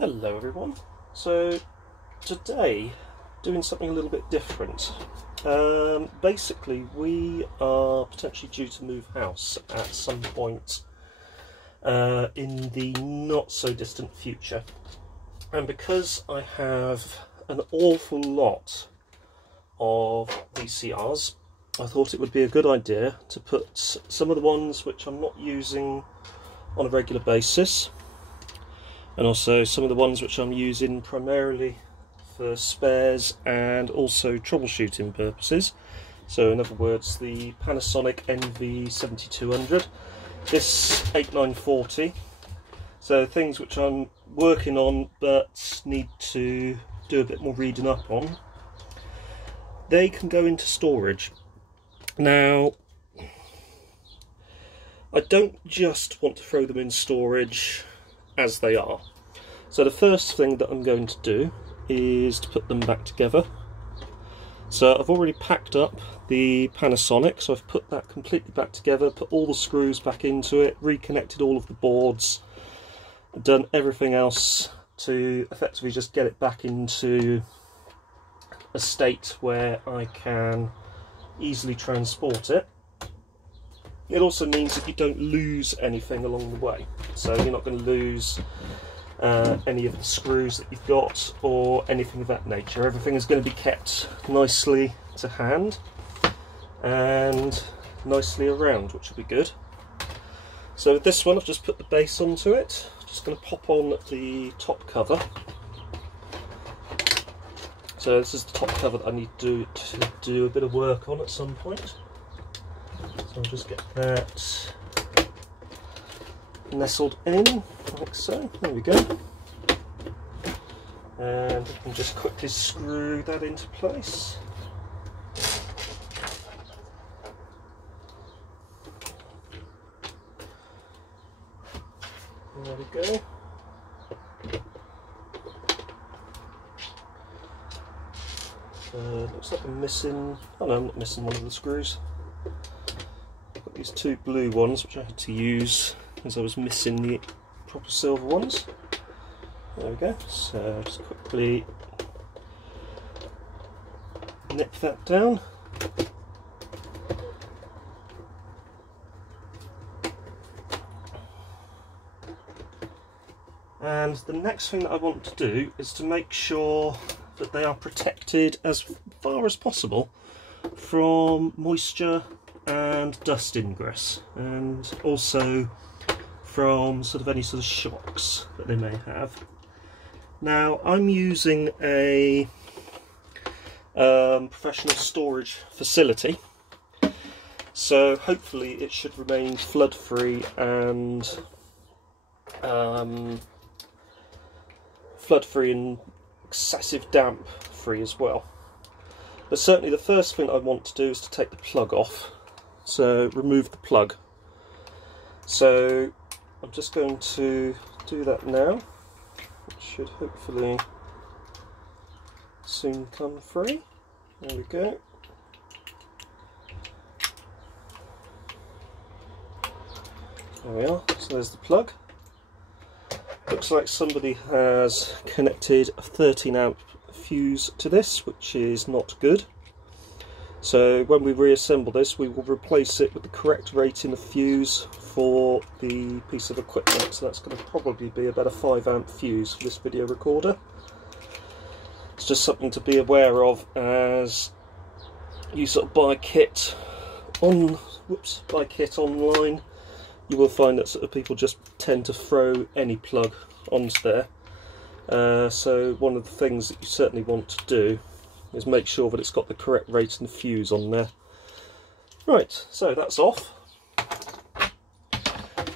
Hello everyone. So today doing something a little bit different. Basically we are potentially due to move house at some point in the not so distant future, and because I have an awful lot of VCRs, I thought it would be a good idea to put some of the ones which I'm not using on a regular basis, and also some of the ones which I'm using primarily for spares and also troubleshooting purposes. So in other words, the Panasonic NV7200, this 8940, so things which I'm working on but need to do a bit more reading up on, they can go into storage. Now, I don't just want to throw them in storage as they are. So the first thing that I'm going to do is to put them back together. So I've already packed up the Panasonic, so I've put that completely back together, put all the screws back into it, reconnected all of the boards, done everything else to effectively just get it back into a state where I can easily transport it. It also means that you don't lose anything along the way, so you're not going to lose any of the screws that you've got or anything of that nature. Everything is going to be kept nicely to hand and nicely around, which will be good. So with this one, I've just put the base onto it. Just going to pop on the top cover. So this is the top cover that I need to do a bit of work on at some point. So I'll just get that nestled in, like so. There we go. And I can just quickly screw that into place. There we go. Looks like I'm missing... oh no, I'm not missing one of the screws. I've got these two blue ones which I had to use as I was missing the proper silver ones. There we go. So just quickly nip that down. And the next thing that I want to do is to make sure that they are protected as far as possible from moisture and dust ingress, and also from sort of any sort of shocks that they may have. Now, I'm using a professional storage facility, so hopefully it should remain flood free and excessive damp free as well. But certainly the first thing I want to do is to take the plug off. So remove the plug. So I'm just going to do that now. It should hopefully soon come free. There we go. There we are. So there's the plug. Looks like somebody has connected a 13 amp fuse to this, which is not good. So when we reassemble this, we will replace it with the correct rating of fuse for the piece of equipment. So that's going to probably be about a 5 amp fuse for this video recorder. It's just something to be aware of as you sort of buy kit online. You will find that sort of people just tend to throw any plug onto there. So one of the things that you certainly want to do is make sure that it's got the correct rating of fuse on there. Right, so that's off.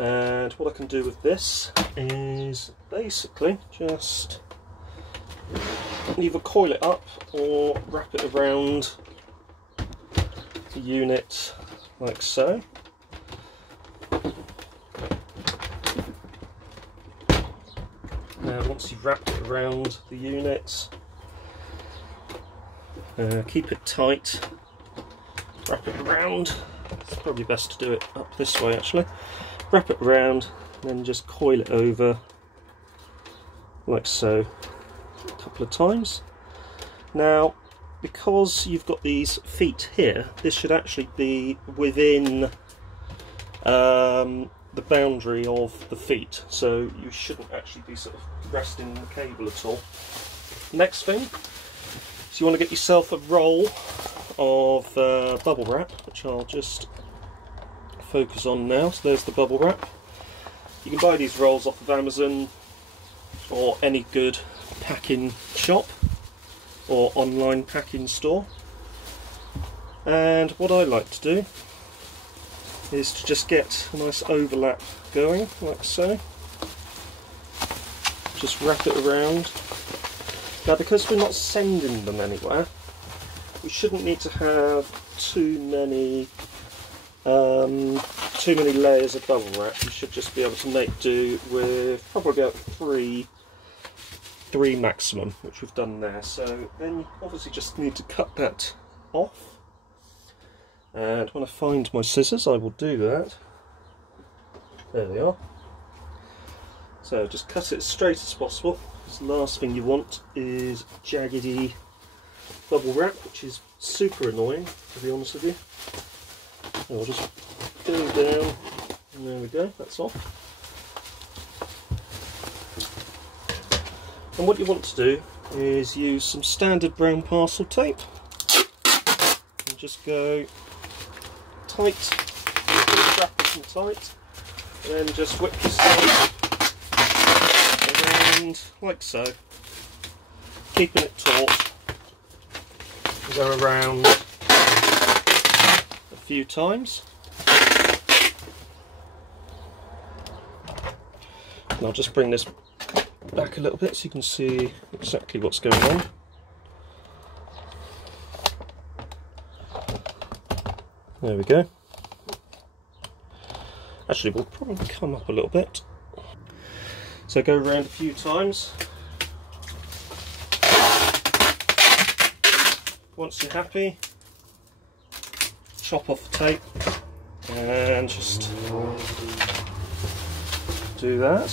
And what I can do with this is basically just either coil it up or wrap it around the unit like so. Now once you've wrapped it around the unit, keep it tight, wrap it around. It's probably best to do it up this way actually. Wrap it around, then just coil it over like so, a couple of times. Now, because you've got these feet here, this should actually be within the boundary of the feet, so you shouldn't actually be sort of resting the cable at all. Next thing is you want to get yourself a roll of bubble wrap, which I'll just focus on now. So there's the bubble wrap. You can buy these rolls off of Amazon or any good packing shop or online packing store. And what I like to do is to just get a nice overlap going, like so. Just wrap it around. Now, because we're not sending them anywhere, we shouldn't need to have too many layers of bubble wrap. You should just be able to make do with probably about three maximum, which we've done there. So then you obviously just need to cut that off. And when I find my scissors, I will do that. There they are. So just cut it as straight as possible, because the last thing you want is jaggedy bubble wrap, which is super annoying, to be honest with you. So I'll just go down, and there we go, that's off. And what you want to do is use some standard brown parcel tape, and just go tight, wrap it in tight, and then just whip yourself around like so, keeping it taut. Go around a few times. And I'll just bring this back a little bit so you can see exactly what's going on. There we go. Actually, we'll probably come up a little bit. So go around a few times. Once you're happy, chop off the tape and just do that.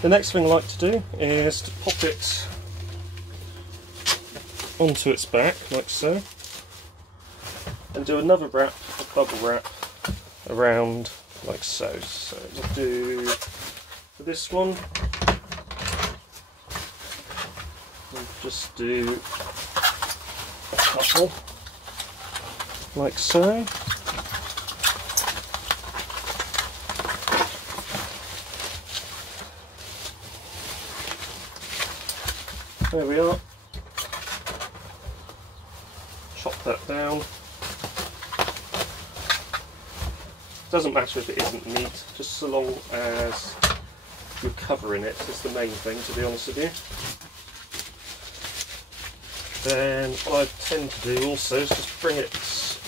The next thing I like to do is to pop it onto its back, like so, and do another wrap of bubble wrap around like so. So we'll do for this one, we'll just do a couple like so. There we are. Chop that down. Doesn't matter if it isn't neat, just so long as you're covering it is the main thing, to be honest with you. Then what I tend to do also is just bring it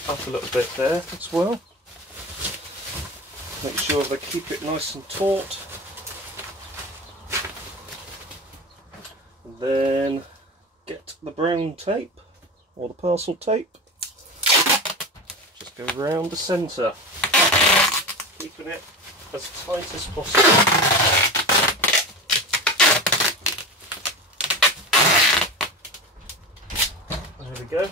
up a little bit there as well. Make sure they keep it nice and taut. And then get the brown tape or the parcel tape. Just go around the centre, keeping it as tight as possible. There we go.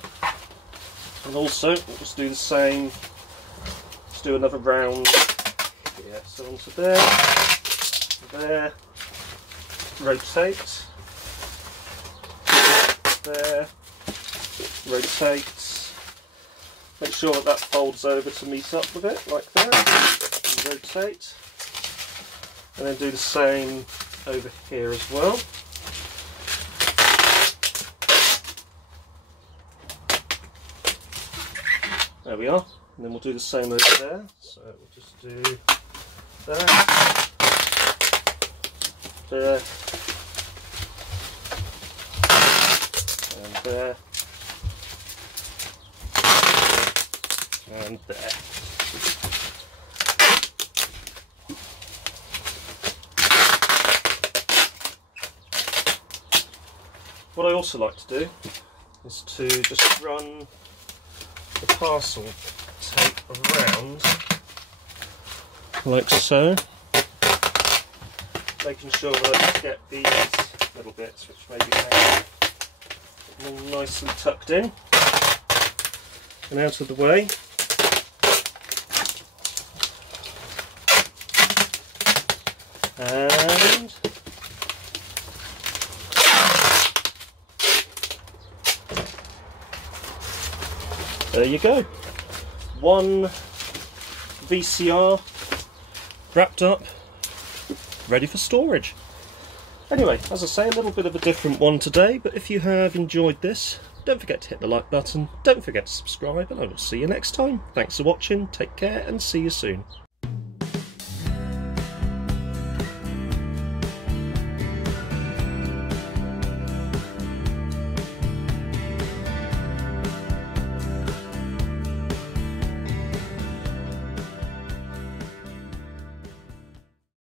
And also, we'll just do the same, just do another round here. So onto there, rotate, there, rotate. Make sure that folds over to meet up with it, like that. And rotate. And then do the same over here as well. There we are. And then we'll do the same over there. So we'll just do that, there, and there, and there. What I also like to do is to just run the parcel tape around like so, making sure that I get these little bits which maybe hang all nicely tucked in and out of the way. And there you go. One VCR wrapped up, ready for storage. Anyway, as I say, a little bit of a different one today, but if you have enjoyed this, don't forget to hit the like button, don't forget to subscribe, and I will see you next time. Thanks for watching, take care, and see you soon.